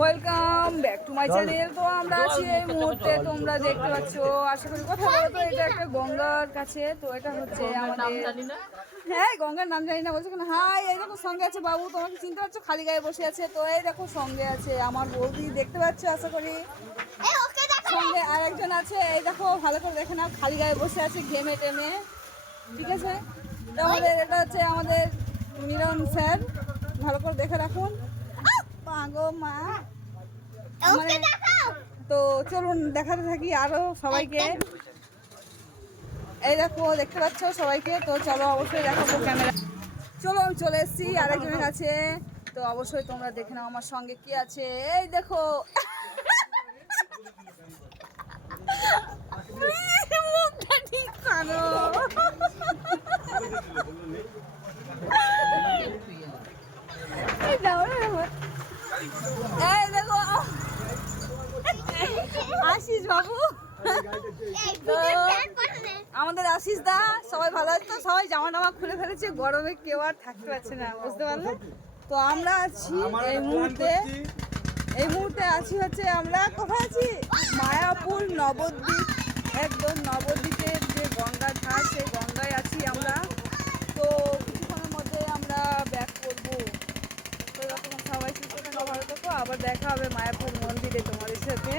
Welcome back to my channel তো আমরা আছি এই মুহূর্তে তোমরা দেখতে পাচ্ছ আশা করি কথা বলো তো এটা একটা গঙ্গার কাছে তো এটা হচ্ছে আমাদের হ্যাঁ গঙ্গার নাম জানি না বলছে কেন? হাই এই দেখো সঙ্গে আছে বাবু তোমাকে চিনতে পারছ? খালি গায়ে বসে আছে। তো এই দেখো সঙ্গে আছে আমার বৌদি দেখতে পাচ্ছ আশা করি? সঙ্গে আর একজন আছে এই দেখো ভালো করে দেখে নাও খালি গায়ে বসে আছে ঘেমে টেমে। ঠিক আছে? তো আমাদের এটা হচ্ছে আমাদের মিলন স্যার ভালো করে দেখে রাখুন। পাগো মা। তো চলুন দেখাতে থাকি আরও সবাইকে। এই দেখো দেখতে পাচ্ছ সবাইকে? তো চলো অবশ্যই দেখাবো ক্যামেরা। চলো আমি চলে এসেছি। আরেকজনের কাছে। তো অবশ্যই তোমরা দেখে নাও আমার সঙ্গে কি আছে। এই দেখো মুখটা ঠিক করো এই দাও না আমার। এই দেখো আশিস বাবু। আমাদের আশিস দা সবাই ভালো আছে তো? সবাই জামা টামা খুলে ফেলেছে গরমে কেউ আর থাকতে পারছে না বুঝতে পারলে? তো আমরা আছি এই মুহূর্তে এই মুহূর্তে আছি হচ্ছে আমরা কোথায় আছি? মায়াপুর নবদ্বীপ। একদম নবদ্বীপের যে গঙ্গার ঘাট সেই গঙ্গায় আছি আমরা। তো কিছুক্ষণের মধ্যে আমরা ব্যাক করব। তো এরকম সবাই সুস্থ থাকো ভালো থাকো। আবার দেখা হবে মায়াপুর মন্দিরে তোমাদের সাথে।